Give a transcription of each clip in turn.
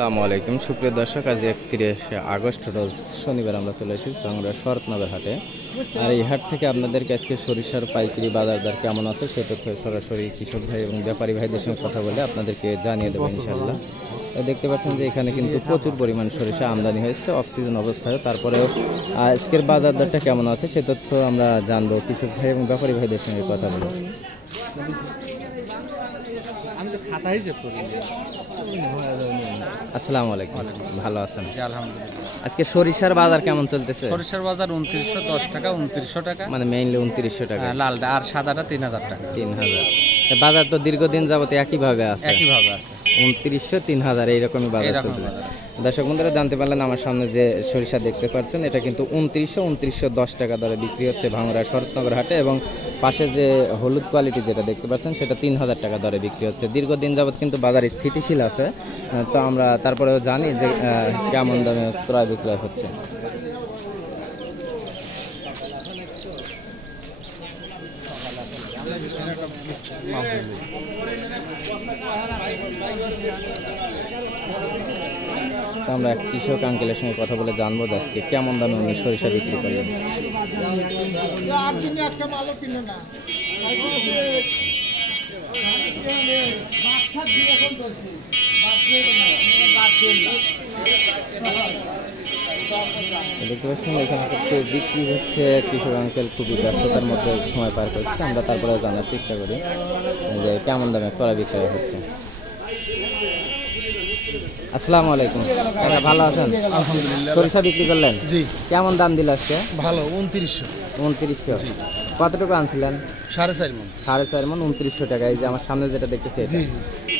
আসসালামু আলাইকুম সুপ্রিয় দর্শক, আজ 31 আগস্ট রোজ শনিবার আমরা চলে এসেছি ভাঙ্গুড়া শরৎনগর হাটে। আর এই হাট থেকে আপনাদেরকে আজকে সরিষার পাইকারি বাজার দর কেমন আছে সে তথ্য সরাসরি কৃষক ভাই এবং ব্যাপারী ভাইদের সঙ্গে কথা বলে আপনাদেরকে জানিয়ে দেবো ইনশাআল্লাহ। দেখতে পাচ্ছেন যে এখানে কিন্তু প্রচুর পরিমাণ সরিষা আমদানি হয়েছে অফ সিজন অবস্থায়। তারপরেও আজকের বাজার দরটা কেমন আছে সে তথ্য আমরা জানবো কৃষক ভাই এবং ব্যাপারী ভাইদের সঙ্গে কথা বলে। আসসালামু আলাইকুম, ভালো আছেন? আলহামদুলিল্লাহ। আজকে সরিষার বাজার কেমন চলতেছে? সরিষার বাজার 2910 টাকা, 2900 টাকা, মানে মেইনলি 2900 টাকা, লালটা আর সাদাটা 3000 টাকা। 3000। বাজার তো দীর্ঘদিন যাবত একইভাবে আছে, 2900 3000 এইরকমই বাজার চলছে। দর্শক বন্ধুরা জানতে পারলেন আমার সামনে যে সরিষা দেখতে পাচ্ছেন এটা কিন্তু 2910 টাকা দরে বিক্রি হচ্ছে ভাঙ্গুড়া শরৎনগর হাটে, এবং পাশে যে হলুদ কোয়ালিটি যেটা দেখতে পাচ্ছেন সেটা 3000 টাকা দরে বিক্রি হচ্ছে। দীর্ঘদিন যাবত কিন্তু বাজারে স্থিতিশীল আছে, তো আমরা তারপরেও জানি যে কেমন দামে ক্রয় বিক্রয় হচ্ছে। আমরা এক কৃষক আঙ্কেলের সঙ্গে কথা বলে জানবো আজকে কেমন দামে উনি সরিষা বিক্রি করবেন। দেখতে পাচ্ছেন এখানে একটু বিক্রি হচ্ছে, কৃষক আঙ্কেল খুবই ব্যস্ততার মধ্যে সময় পার করছে। আমরা তারপরে জানার চেষ্টা করি যে কেমন দামে ক্রয় বিক্রয় হচ্ছে। আসসালামু আলাইকুম, ভালো আছেন? আলহামদুলিল্লাহ। সরিষা বিক্রি করলেন? জি। কেমন দাম দিল আজকে? ভালো, 2900। 2900। কতটুকু আনছিলেন? 4.5 মণ। 4.5 মণ, 2900 টাকা। এই যে আমার সামনে যেটা দেখতেছি।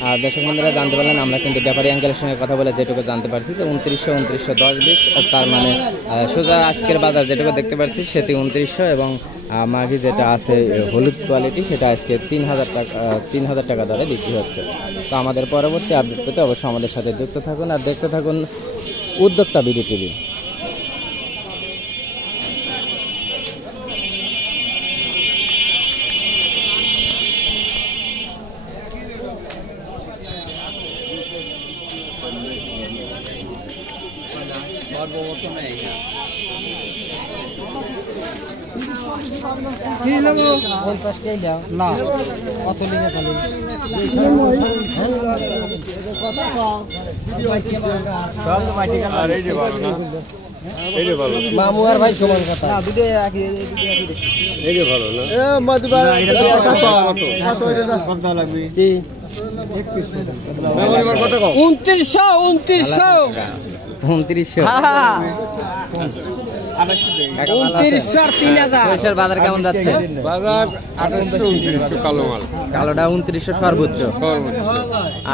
আর দর্শক বন্ধুরা জানতে পারলেন আমরা কিন্তু ব্যাপারী আঙ্কেলের সঙ্গে কথা বলে যেটুকু জানতে পারছি যে 2900, 2910, 20। তার মানে সোজা আজকের বাজার যেটুকু দেখতে পাচ্ছি সেটি 2900, এবং মাঘি যেটা আছে হলুদ কোয়ালিটি সেটা আজকে 3000 টাকা দরে বিক্রি হচ্ছে। তো আমাদের পরবর্তী আপডেট পেতে অবশ্যই আমাদের সাথে যুক্ত থাকুন আর দেখতে থাকুন উদ্যোক্তা বিডি টিভি। মামু আর ভাই সমান কথা। বাজার কেমন যাচ্ছে? কালোটা 2900 সর্বোচ্চ,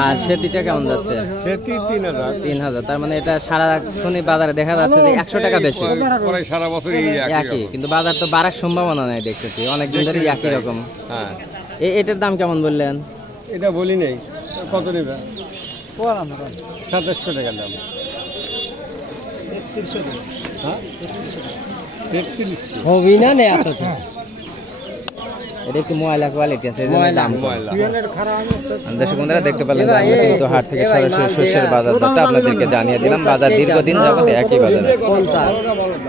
আর সেটিটা কেমন যাচ্ছে? 3000। তার মানে এটা সারা শনি বাজারে দেখা যাচ্ছে যে 100 টাকা বেশি, সারা বছর একই, কিন্তু বাজার তো বাড়ার সম্ভাবনা নাই দেখতেছি অনেকদিন ধরে একই রকম। এটার দাম কেমন বললেন? এটা বলি নেই, কত নেবে? 2700 টাকা দাম। এটা একটু ময়লা কোয়ালিটি আছে, দাম দর্শক বন্ধুরা দেখতে পারলেন আমরা কিন্তু হাট থেকে সরাসরি শস্যের বাজার দরটা আপনাদেরকে জানিয়ে দিলাম। বাজার দীর্ঘদিন যাবত একই বাজার।